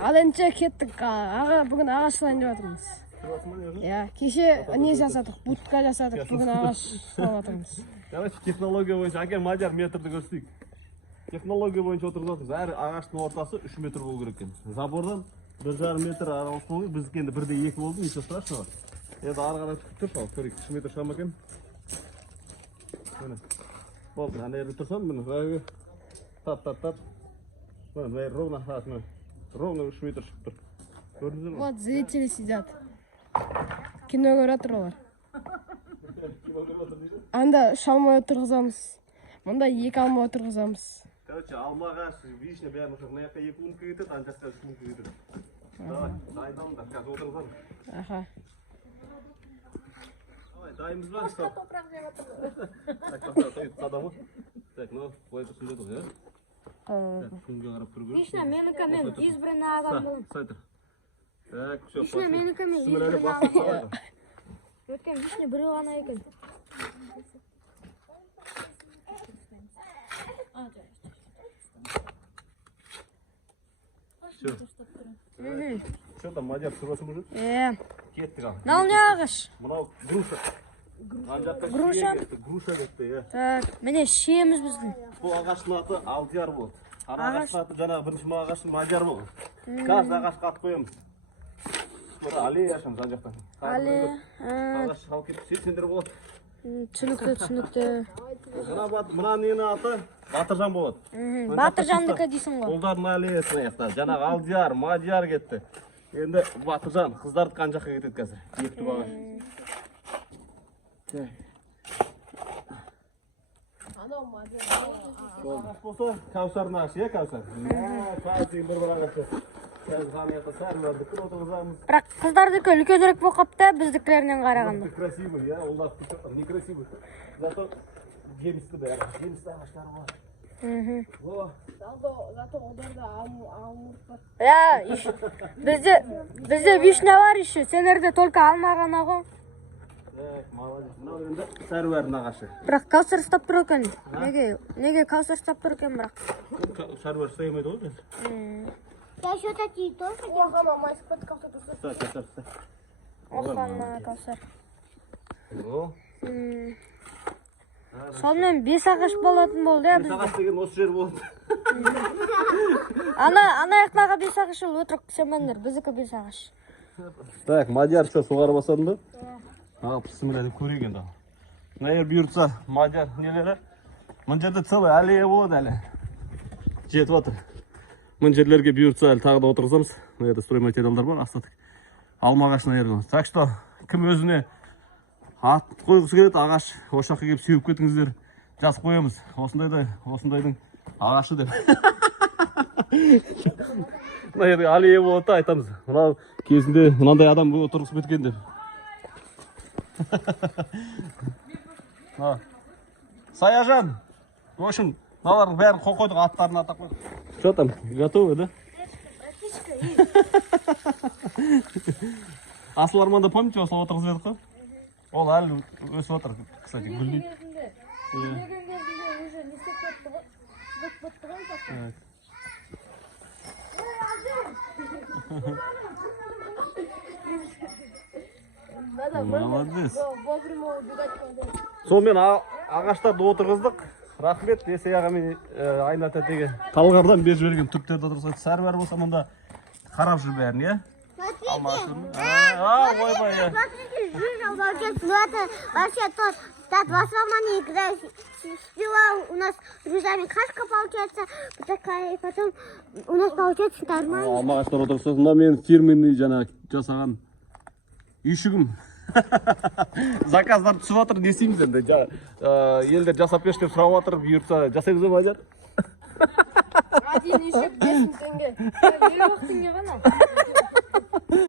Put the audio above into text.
Ал энче кеттік. Аға бүгін ағаш салайын деп жатырмыз. Иә, кеше не жасадық, будка жасадық, бүгін ағаш салып жатырмыз. Короче, технология бойынша, әке мадияр метрді көрсетейік. Технология бойынша отырып жатырмыз. Әр ағаштың ортасы 3 метр болу керек екен. Забордан 1,5 метр аралас болу, біздікі енді 1,2 болды, ничего страшного. Енді ары қарай тұрып ал, көрейік, 3 метр шыға ма екен? Міне. Болды, ана жерде тұрсам, міне, тап. Міне, ровно 3 метр шығып тұр. Көрдіңіздер ме? Вот, зрители сидят. Кино көріп тұралар. Анда шалма отырғызамыз. Мұнда 2 алма отырғызамыз. Короче, алма ағаш, вишня бәрін ұшақ. Мына жаққа 2 унка кетеді, ана жаққа 3 унка кетеді. Давай, дайындалыңдар, қазір отырғызамыз. Аха. Дайынбыз ба? Башқа топырақ жеп отырмыз. Так, ну, былай тұрсын дедік, иә? Күнге қарап тұру керек. Вишня, менікі мен избранный адам болдым. Сай тұр. Так, все, Вишня, менікі мен избранный адам болдым. Өткен вишня біреу ғана екен. Все. Что там, мадияр тұрбасы мұжет? Кеттік ал. Мынау не ағаш? Мынау груша. Груша? Груша кетті, иә. Так, міне шиеміз біздің. Бұл ағаштың аты алдияр болды. Ана ағаштың аты жаңағы бірінші ағаштың мадияр болды. Каждый ағашқа ат қоямыз. Аллея ашамыз ана жақтан. Аллея. Ағаш алып кетіп сендер болады. Түсінікті. Мына нені аты Батыржан болады. Батыржандікі дейсің ғой. Ұлдардың аллеясы мына жақта. Жаңағы алдияр, мадияр кетті. Енді Батыржан, қыздарды қан жаққа кетеді қазір. Екі ағаш. Анау мадияр. Ағаш болса, Кәусардың ағашы, е Кәусар? Кәусар деген бір ағашы. Қазір ғамияқта сәрілердікін отырғызамыз. Бірақ қыздардікі үлкенірек болып қапты, біздікілерінен қарағанда. Красивый, я, олар некрасивый. Зато жемісті бәрі, жемісті ағаштары бар. Зато оларда алмұрт бар. Бізде вишня бар еще, сендерде только алма ғана ғой. Молодец. Мынау енді сәруәрдің ағашы. Бірақ Кәусар ұстап тұр екен. Неге Кәусар ұстап тұр екен бірақ? Сәруәр ұстаймайды ғой біз. Я еще такие тоже делаю. Мама, майсық бәті Кәусар тұрса. Сәр. Охана Кәусар. Сонымен 5 ағаш болатын болды, Бес ағаш деген осы жер болды. Ана аяқтағы 5 ағаш ол өтірік сенбеңдер, біздікі 5 ағаш. Так, мадияр что, суғарып басадың да? Ал, пісімілі деп көрейік енді. Мына жер бұйыртса, мадияр нелері? Мына жерде целый аллея болады әлі. Жетіп отыр. Мына жерлерге бұйыртса әлі тағы да отырғызамыз. Мына жерде стройматериалдар бар, астатық. Алма ағашына ергіміз. Так что, кім өзіне ат қойғысы келеді, ағаш ошаққа келіп сүйіп кетіңіздер, жазып қоямыз. Осындайдың ағашы деп. Мына жерде аллея болады да, айтамыз. Мынау кезінде мынандай адам отырғызып кеткен деп. Саяжан, в общем, мыналардың бәрін қойдық, аттарын атап қойдық. Что там, готовы, да? Асыл Арманда помните, осылай отырғызып едік қой? Ол әлі өсіп отыр, кстати, гүлдейді. Молодец. Сонымен ағаштарды отырғыздық. Рахмет, Есей аға мен Айна тәтеге талғардан беріп жіберген түптерді отырғызып. Сәрбәр болса мұнда қарап жүр бәрін, е? Ойбай, е. Так, в основном когда спила у нас друзьями кашка получается, такая, и потом у нас получается нормально. Алма ағаштар отырғызып, мына мен фирменный жаңағы жасаған үйшігім. Заказдар түсіп отыр, десейміз енді. Елдер жасап берші деп сұрап отыр, бұйыртса жасаймыз ба Мадияр? Один үйшік 5 мың теңге. 1 теңге ғана.